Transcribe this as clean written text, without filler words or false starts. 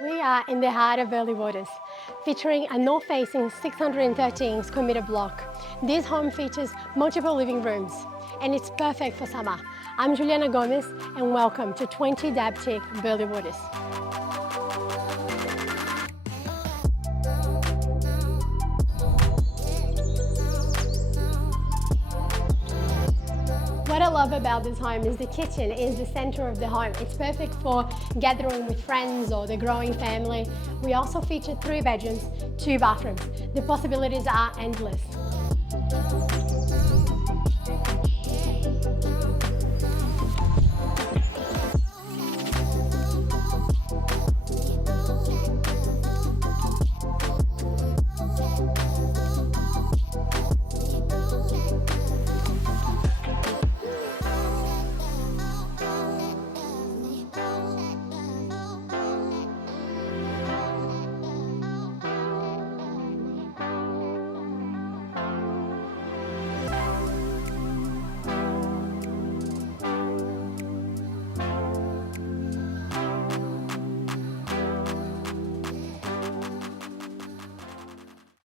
We are in the heart of Burleigh Waters, featuring a north-facing 613 square metre block. This home features multiple living rooms, and it's perfect for summer. I'm Juliana Gomes, and welcome to 20 aesthet-ic Burleigh Waters. What I love about this home is the kitchen is the center of the home. It's perfect for gathering with friends or the growing family. We also feature 3 bedrooms, 2 bathrooms. The possibilities are endless.